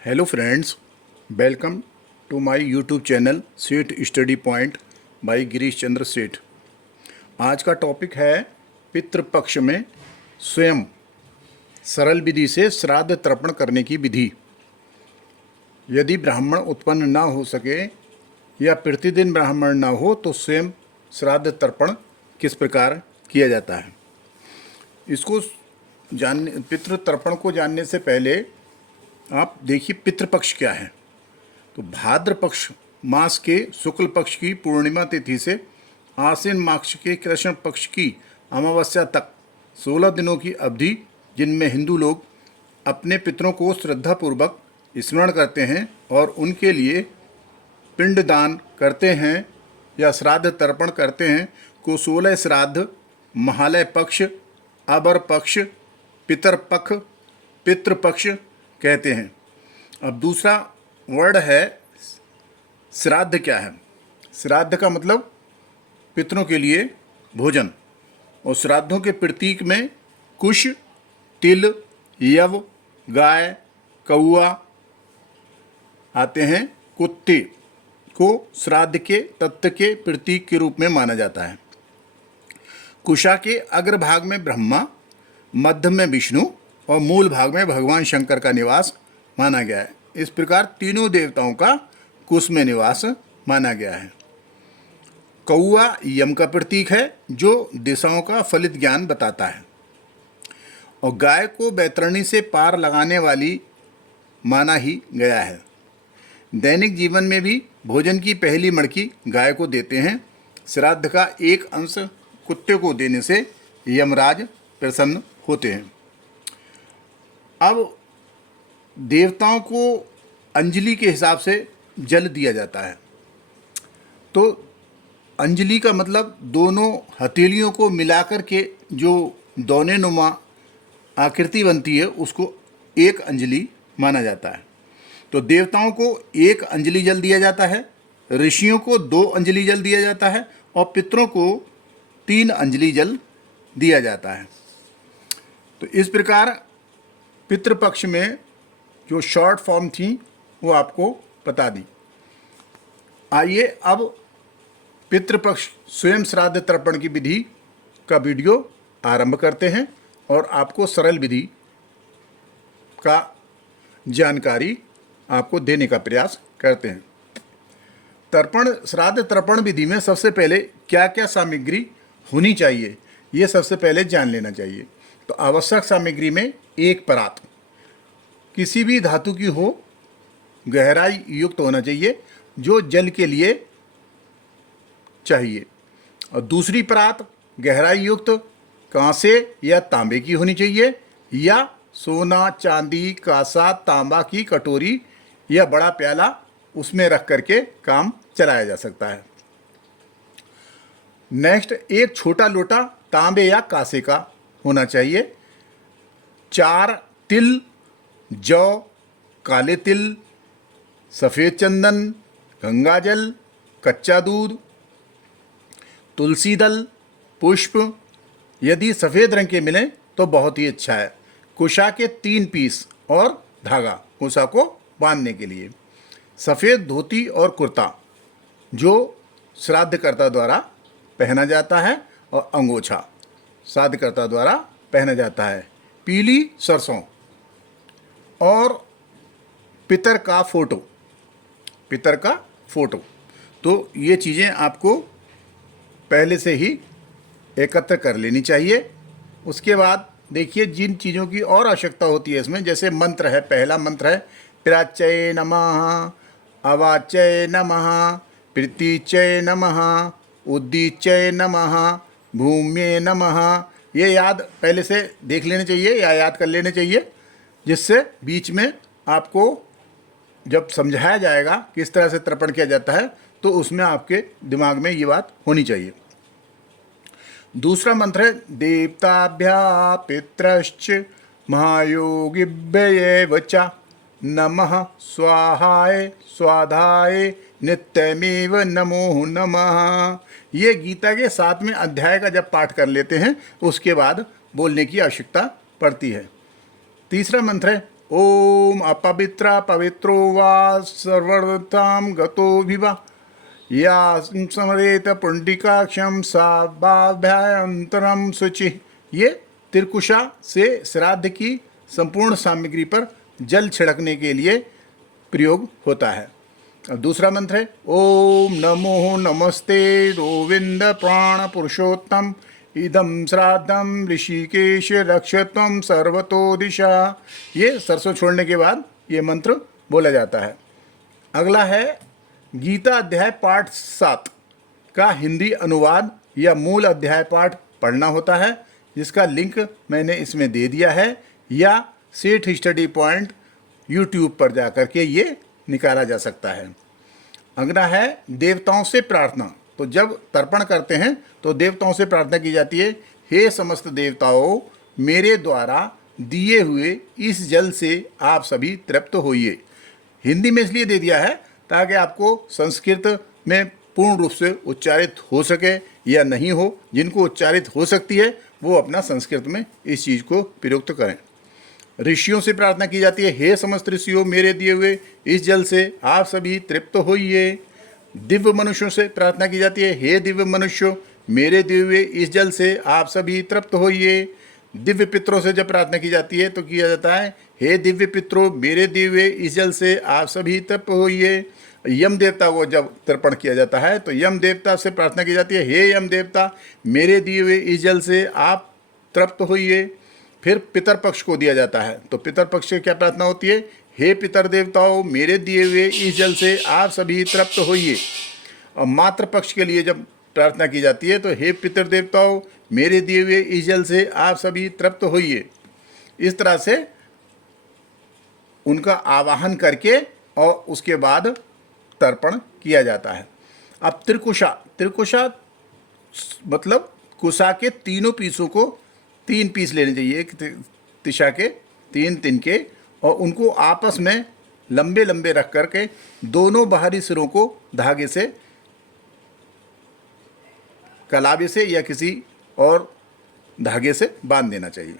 Hello friends, welcome to my YouTube channel Seth study point by Girish Chandra Seth. आज का topic है पितृपक्ष में स्वयं सरल विधि से श्राद्ध तर्पण करने की विधि। यदि ब्राह्मण उत्पन्न ना हो सके या प्रतिदिन ब्राह्मण ना हो तो स्वयं श्राद्ध तर्पण किस प्रकार किया जाता है, इसको जानने पितृ तर्पण को जानने से पहले आप देखिए पितृपक्ष क्या है। तो भाद्र पक्ष मास के शुक्ल पक्ष की पूर्णिमा तिथि से आश्विन मास के कृष्ण पक्ष की अमावस्या तक 16 दिनों की अवधि, जिनमें हिंदू लोग अपने पितरों को श्रद्धापूर्वक स्मरण करते हैं और उनके लिए पिंडदान करते हैं या श्राद्ध तर्पण करते हैं, को 16 श्राद्ध, महालय पक्ष, अबर पक्ष, पितृपक्ष कहते हैं। अब दूसरा वर्ड है श्राद्ध। क्या है? श्राद्ध का मतलब पितरों के लिए भोजन, और श्राद्धों के प्रतीक में कुश, तिल, यव, गाय, कौआ आते हैं। कुत्ते को श्राद्ध के तत्व के प्रतीक के रूप में माना जाता है। कुशा के अग्रभाग में ब्रह्मा, मध्य में विष्णु और मूल भाग में भगवान शंकर का निवास माना गया है। इस प्रकार तीनों देवताओं का कुश में निवास माना गया है। कौआ यम का प्रतीक है, जो दिशाओं का फलित ज्ञान बताता है, और गाय को बैतरणी से पार लगाने वाली माना ही गया है। दैनिक जीवन में भी भोजन की पहली मड़की गाय को देते हैं। श्राद्ध का एक अंश कुत्ते को देने से यमराज प्रसन्न होते हैं। अब देवताओं को अंजलि के हिसाब से जल दिया जाता है। तो अंजलि का मतलब दोनों हथेलियों को मिलाकर के जो दौने नुमा आकृति बनती है, उसको एक अंजलि माना जाता है। तो देवताओं को एक अंजलि जल दिया जाता है, ऋषियों को 2 अंजलि जल दिया जाता है, और पितरों को 3 अंजलि जल दिया जाता है। तो इस प्रकार पितृपक्ष में जो शॉर्ट फॉर्म थी वो आपको बता दी। आइए अब पितृपक्ष स्वयं श्राद्ध तर्पण की विधि का वीडियो आरंभ करते हैं और आपको सरल विधि का जानकारी आपको देने का प्रयास करते हैं। श्राद्ध तर्पण विधि में सबसे पहले क्या क्या सामग्री होनी चाहिए, ये सबसे पहले जान लेना चाहिए। तो आवश्यक सामग्री में एक परात किसी भी धातु की हो, गहराई युक्त होना चाहिए, जो जल के लिए चाहिए। और दूसरी परात गहराई युक्त कांसे या तांबे की होनी चाहिए, या सोना, चांदी, कांसा, तांबा की कटोरी या बड़ा प्याला, उसमें रख करके काम चलाया जा सकता है। नेक्स्ट, एक छोटा लोटा तांबे या कांसे का होना चाहिए। 4 तिल, जौ, काले तिल, सफ़ेद चंदन, गंगाजल, कच्चा दूध, तुलसी दल, पुष्प, यदि सफ़ेद रंग के मिलें तो बहुत ही अच्छा है। कुशा के 3 पीस और धागा कुशा को बांधने के लिए। सफ़ेद धोती और कुर्ता जो श्राद्धकर्ता द्वारा पहना जाता है, और अंगोछा श्राद्धकर्ता द्वारा पहना जाता है। पीली सरसों और पितर का फोटो। तो ये चीज़ें आपको पहले से ही एकत्र कर लेनी चाहिए। उसके बाद देखिए, जिन चीज़ों की और आवश्यकता होती है इसमें, जैसे मंत्र है। पहला मंत्र है प्राच्य नमः, अवाच्य नमः, प्रीतिच्य नमः, उद्दीच्य नमः, भूम्ये नमः। ये याद पहले से देख लेने चाहिए या याद कर लेने चाहिए, जिससे बीच में आपको जब समझाया जाएगा किस तरह से तर्पण किया जाता है, तो उसमें आपके दिमाग में ये बात होनी चाहिए। दूसरा मंत्र है देवताभ्या पितृश्च महायोगिभ्येव च नमः स्वाहाय स्वाधाय नित्यमेव नमो नमः। ये गीता के 7वें अध्याय का जब पाठ कर लेते हैं, उसके बाद बोलने की आवश्यकता पड़ती है। तीसरा मंत्र है ओम अपवित्र पवित्रो वा सर्वर्थाम गतो विवा या स्मरेत पुंडिकाक्षम सा बाभ्यंतरम शुचि। ये त्रिकुशा से श्राद्ध की संपूर्ण सामग्री पर जल छिड़कने के लिए प्रयोग होता है। अब दूसरा मंत्र है ओम नमो नमस्ते गोविंद प्राण पुरुषोत्तम इदम श्राद्धम ऋषिकेश रक्षत्वम सर्वतो दिशा। ये सरसों छोड़ने के बाद ये मंत्र बोला जाता है। अगला है गीता अध्याय पाठ 7 का हिंदी अनुवाद या मूल अध्याय पाठ पढ़ना होता है, जिसका लिंक मैंने इसमें दे दिया है, या सेठ स्टडी पॉइंट यूट्यूब पर जाकर के ये निकाला जा सकता है। अगला है देवताओं से प्रार्थना। तो जब तर्पण करते हैं तो देवताओं से प्रार्थना की जाती है, हे समस्त देवताओं, मेरे द्वारा दिए हुए इस जल से आप सभी तृप्त होइए। हिंदी में इसलिए दे दिया है ताकि आपको संस्कृत में पूर्ण रूप से उच्चारित हो सके या नहीं हो। जिनको उच्चारित हो सकती है वो अपना संस्कृत में इस चीज़ को प्रयुक्त करें। ऋषियों से प्रार्थना की जाती है, हे समस्त ऋषियों, मेरे दिए हुए इस जल से आप सभी तृप्त होइए। दिव्य मनुष्यों से प्रार्थना की जाती है, हे दिव्य मनुष्यों, मेरे दिए हुए इस जल से आप सभी तृप्त होइए। दिव्य पितरों से जब प्रार्थना की जाती है तो किया जाता है, हे दिव्य पितरों, मेरे दिए हुए इस जल से आप सभी तृप्त होइए। यम देवता को जब तर्पण किया जाता है तो यम देवता से प्रार्थना की जाती है, हे यम देवता, मेरे दिए हुए इस जल से आप तृप्त होइए। फिर पितर पक्ष को दिया जाता है तो पितर पक्ष से क्या प्रार्थना होती है, हे पितर देवताओं, मेरे दिए हुए इस जल से आप सभी तृप्त होइए। और मातृ पक्ष के लिए जब प्रार्थना की जाती है तो हे पितर देवताओं, मेरे दिए हुए इस जल से आप सभी तृप्त होइए। इस तरह से उनका आवाहन करके और उसके बाद तर्पण किया जाता है। अब त्रिकुशा, त्रिकुशा मतलब कुशा के तीनों पीसों को 3 पीस लेने चाहिए, एक तिशा के 3 तिनके, और उनको आपस में लंबे लंबे रख करके दोनों बाहरी सिरों को धागे से, कलावे से या किसी और धागे से बांध देना चाहिए।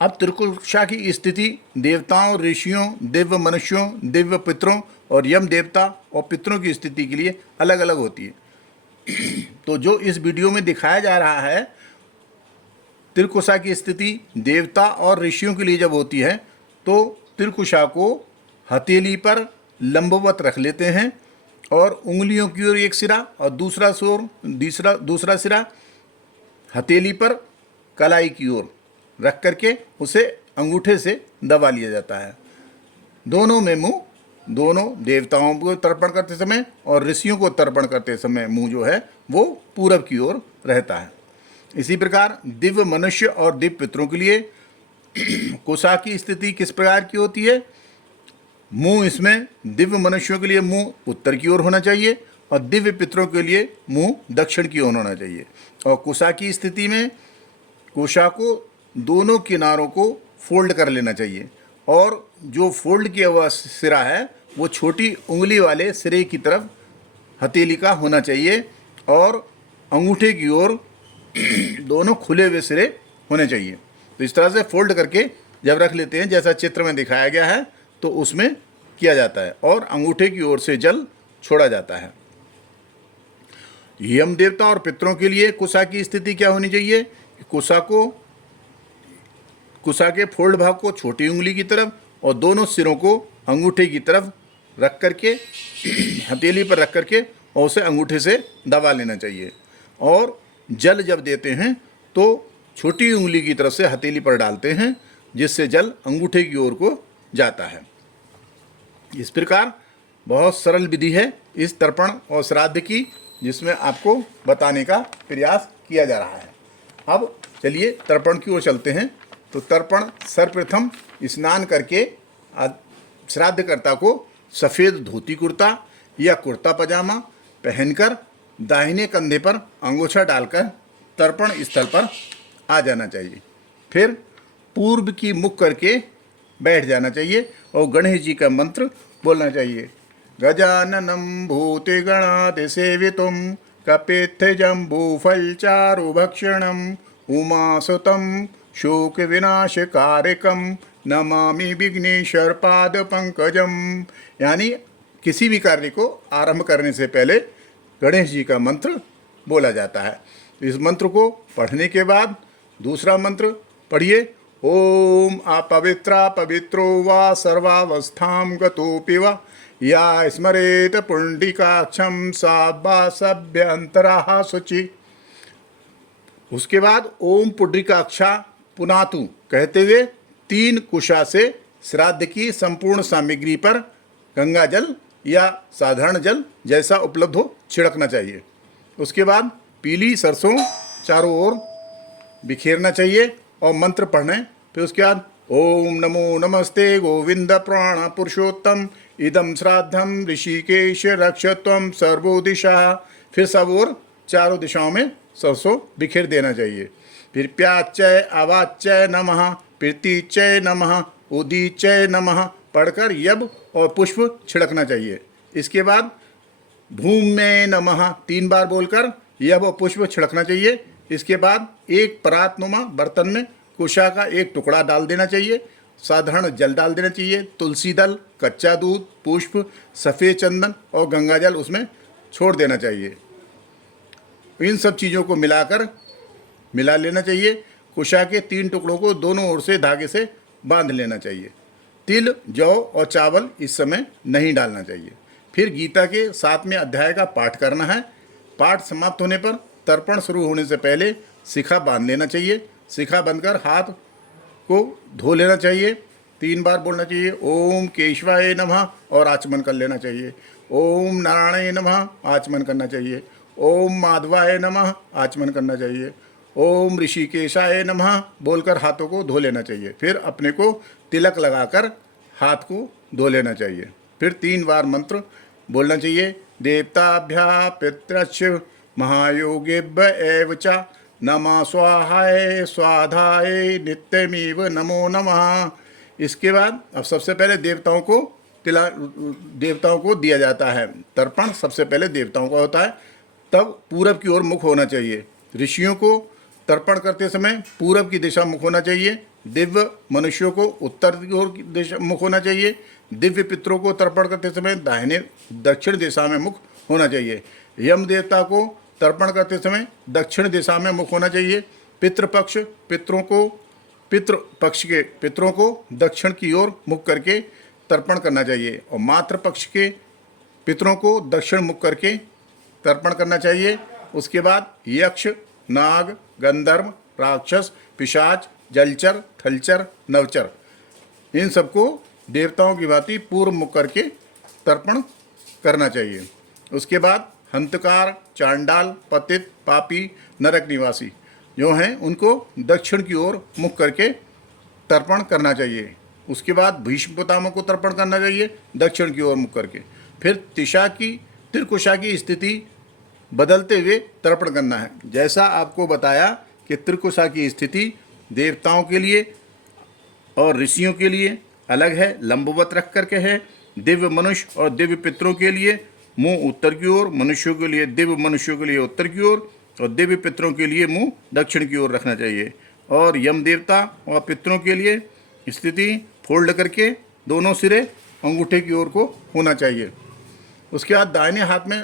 अब त्रिकुशा की स्थिति देवताओं, ऋषियों, दिव्य मनुष्यों, दिव्य पितरों और यम देवता और पितरों की स्थिति के लिए अलग अलग होती है। तो जो इस वीडियो में दिखाया जा रहा है, त्रिकुशा की स्थिति देवता और ऋषियों के लिए जब होती है तो त्रिकुशा को हथेली पर लंबवत रख लेते हैं और उंगलियों की ओर एक सिरा और दूसरा सिरा हथेली पर कलाई की ओर रख करके उसे अंगूठे से दबा लिया जाता है। दोनों में मुंह, दोनों देवताओं को तर्पण करते समय और ऋषियों को तर्पण करते समय मुंह जो है वो पूरब की ओर रहता है। इसी प्रकार दिव्य मनुष्य और दिव्य पितरों के लिए कुशा की स्थिति किस प्रकार की होती है, मुंह इसमें दिव्य मनुष्यों के लिए मुंह उत्तर की ओर होना चाहिए और दिव्य पितरों के लिए मुंह दक्षिण की ओर होना चाहिए। और कुशा की स्थिति में कुशा को दोनों किनारों को फोल्ड कर लेना चाहिए और जो फोल्ड किया हुआ सिरा है वो छोटी उंगली वाले सिरे की तरफ हथेली का होना चाहिए और अंगूठे की ओर दोनों खुले हुए सिरे होने चाहिए। तो इस तरह से फोल्ड करके जब रख लेते हैं जैसा चित्र में दिखाया गया है तो उसमें किया जाता है और अंगूठे की ओर से जल छोड़ा जाता है। यम देवता और पितरों के लिए कुशा की स्थिति क्या होनी चाहिए, कुशा के फोल्ड भाग को छोटी उंगली की तरफ और दोनों सिरों को अंगूठे की तरफ रख करके हथेली पर रख करके और उसे अंगूठे से दबा लेना चाहिए। और जल जब देते हैं तो छोटी उंगली की तरफ से हथेली पर डालते हैं जिससे जल अंगूठे की ओर को जाता है। इस प्रकार बहुत सरल विधि है इस तर्पण और श्राद्ध की, जिसमें आपको बताने का प्रयास किया जा रहा है। अब चलिए तर्पण की ओर चलते हैं। तो तर्पण सर्वप्रथम स्नान करके श्राद्धकर्ता को सफ़ेद धोती कुर्ता या कुर्ता पजामा पहनकर दाहिने कंधे पर अंगोछा डालकर तर्पण स्थल पर आ जाना चाहिए। फिर पूर्व की मुख करके बैठ जाना चाहिए और गणेश जी का मंत्र बोलना चाहिए। गजाननं भूतिगणाति सेवितुं कपित्थ जम्बूफलचारुभक्षणं उमासुतं शोकविनाशकारकं नमामि विघ्नेश्वर पाद पंकजम। यानी किसी भी कार्य को आरंभ करने से पहले गणेश जी का मंत्र बोला जाता है। इस मंत्र को पढ़ने के बाद दूसरा मंत्र पढ़िए। ओम अपवित्रा पवित्रो वा सर्वावस्थां गतोऽपि वा या स्मरेत पुंडिकाक्षं सा वा सभ्यंतराः शुचि। उसके बाद ओम पुंडरीकाक्षा पुनातु कहते हुए 3 कुशा से श्राद्ध की संपूर्ण सामग्री पर गंगा जल या साधारण जल जैसा उपलब्ध हो छिड़कना चाहिए। उसके बाद पीली सरसों चारों ओर बिखेरना चाहिए और मंत्र पढ़ना है। फिर उसके बाद ओम नमो नमस्ते गोविंद प्राण पुरुषोत्तम इदम श्राद्धम ऋषिकेश रक्षत्वम सर्वो दिशा। फिर सब ओर चारों दिशाओं में सरसों बिखेर देना चाहिए। फिर प्याचय अवाच्य नमः प्रीतिचय नमः उदीचय नमः पढ़कर यब और पुष्प छिड़कना चाहिए। इसके बाद भूमि में नमः 3 बार बोलकर यब और पुष्प छिड़कना चाहिए। इसके बाद एक परातनुमा बर्तन में कुशा का एक टुकड़ा डाल देना चाहिए, साधारण जल डाल देना चाहिए, तुलसी दल, कच्चा दूध, पुष्प, सफ़ेद चंदन और गंगा जल उसमें छोड़ देना चाहिए। इन सब चीज़ों को मिला लेना चाहिए। कुशा के 3 टुकड़ों को दोनों ओर से धागे से बांध लेना चाहिए। तिल, जौ और चावल इस समय नहीं डालना चाहिए। फिर गीता के 7वें अध्याय का पाठ करना है। पाठ समाप्त होने पर तर्पण शुरू होने से पहले शिखा बांध लेना चाहिए। शिखा बंधकर हाथ को धो लेना चाहिए। 3 बार बोलना चाहिए ओम केशवाय नमः और आचमन कर लेना चाहिए। ओम नारायणाय नमः आचमन करना चाहिए। ओम माधवाय नमः आचमन करना चाहिए। ओम ऋषिकेशाय नमः बोलकर हाथों को धो लेना चाहिए। फिर अपने को तिलक लगाकर हाथ को धो लेना चाहिए। फिर 3 बार मंत्र बोलना चाहिए। देवताभ्या पितृश्च महायोगेभ्य एव च नमः स्वाहाय स्वाधाय नित्यमेव नमो नमः। इसके बाद अब सबसे पहले देवताओं को दिया जाता है। तर्पण सबसे पहले देवताओं का होता है। तब पूरब की ओर मुख होना चाहिए। ऋषियों को तर्पण करते समय पूरब की दिशा मुख होना चाहिए। दिव्य मनुष्यों को उत्तर की ओर दिशा मुख होना चाहिए। दिव्य पितरों को तर्पण करते समय दक्षिण दिशा में मुख होना चाहिए। यम देवता को तर्पण करते समय दक्षिण दिशा में मुख होना चाहिए। पितृपक्ष पितरों को दक्षिण की ओर मुख करके तर्पण करना चाहिए और मातृपक्ष के पितरों को दक्षिण मुख करके तर्पण करना चाहिए। उसके बाद यक्ष, नाग, गंधर्व, राक्षस, पिशाच, जलचर, थलचर, नवचर इन सबको देवताओं की भांति पूर्व मुख करके तर्पण करना चाहिए। उसके बाद हंतकार, चांडाल, पतित, पापी, नरक निवासी जो हैं उनको दक्षिण की ओर मुख करके तर्पण करना चाहिए। उसके बाद भीष्म पितामह को तर्पण करना चाहिए दक्षिण की ओर मुख करके। फिर त्रिकुशा की स्थिति बदलते हुए तर्पण करना है। जैसा आपको बताया कि त्रिकुशा की स्थिति देवताओं के लिए और ऋषियों के लिए अलग है, लंबवत रख करके है। दिव्य मनुष्य और दिव्य पितरों के लिए मुंह उत्तर की ओर, मनुष्यों के लिए दिव्य मनुष्यों के लिए उत्तर की ओर और दिव्य पितरों के लिए मुंह दक्षिण की ओर रखना चाहिए। और यम देवता और पितरों के लिए स्थिति फोल्ड करके दोनों सिरे अंगूठे की ओर को होना चाहिए। उसके बाद दाहिने हाथ में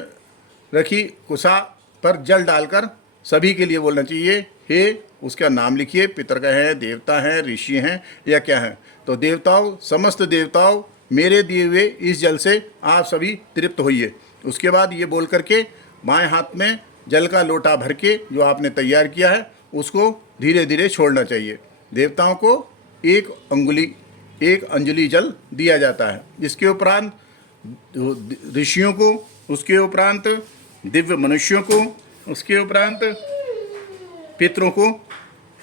रखी कुशा पर जल डालकर सभी के लिए बोलना चाहिए हे, उसका नाम लिखिए, पितर का है, देवता हैं, ऋषि हैं या क्या है। तो देवताओं, समस्त देवताओं, मेरे दिए हुए इस जल से आप सभी तृप्त होइए। उसके बाद ये बोल करके बाएं हाथ में जल का लोटा भर के जो आपने तैयार किया है उसको धीरे धीरे छोड़ना चाहिए। देवताओं को एक अंजलि जल दिया जाता है। इसके उपरांत ऋषियों को, उसके उपरांत दिव्य मनुष्यों को, उसके उपरांत पितरों को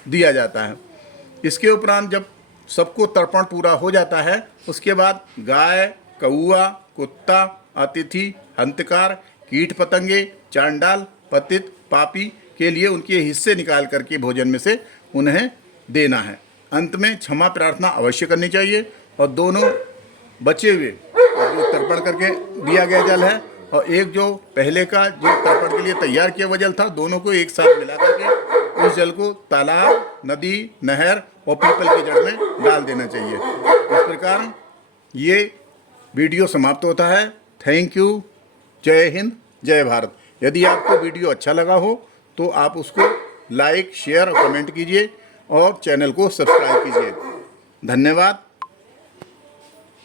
दिया जाता है। इसके उपरांत जब सबको तर्पण पूरा हो जाता है उसके बाद गाय, कौआ, कुत्ता, अतिथि, हंतकार, कीट पतंगे, चांडाल, पतित, पापी के लिए उनके हिस्से निकाल करके भोजन में से उन्हें देना है। अंत में क्षमा प्रार्थना अवश्य करनी चाहिए और दोनों बचे हुए जो तर्पण करके दिया गया जल है और एक जो पहले का जो तर्पण के लिए तैयार किया हुआ जल था, दोनों को एक साथ मिला करके उस जल को तालाब, नदी, नहर और पीपल की जड़ में डाल देना चाहिए। इस प्रकार ये वीडियो समाप्त होता है। Thank you. जय हिंद, जय भारत। यदि आपको वीडियो अच्छा लगा हो तो आप उसको लाइक, शेयर और कमेंट कीजिए और चैनल को सब्सक्राइब कीजिए। धन्यवाद।